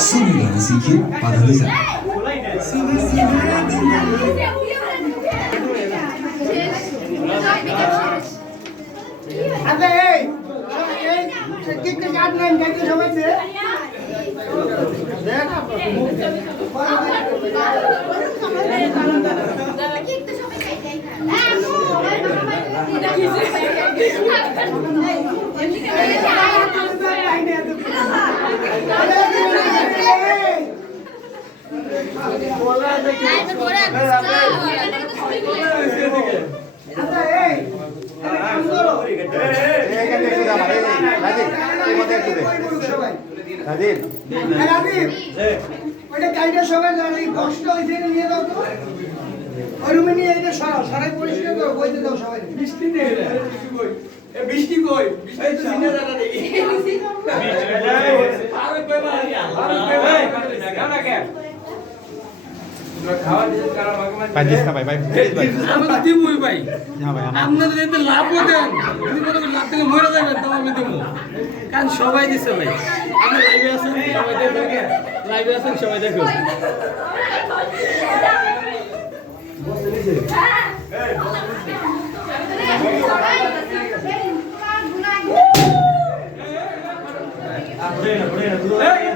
सुबह गाना सीखिए पाधाले जाए আরে এই টিকটক কাট নাম দেখি সবাই দে দেখ ওইটা গাইডের সবাই জানি কষ্ট হয়েছে নিয়ে দাও তো ওই রুমে নিয়ে এটা সরাও সরাই পরিষ্কার করো বইতে দাও সবাই বৃষ্টি নেই এ বৃষ্টি কই বৃষ্টি তো দিনে দাঁড়া দেখি আরে কই মারি আল্লাহ না কে খাওয়া দিয়ে কারা মাগে পাঁচিশ ভাই ভাই আমরা দিবই ভাই হ্যাঁ ভাই আপনাদের এতে লাভ দেন যদি মনে করেন লাভ থেকে মরে যাবেন তাও আমি দেবো কারণ সবাই দিচ্ছে ভাই আপনি লাইভে আছেন সবাই দেখবেন লাইভে আছেন সবাই দেখুন এই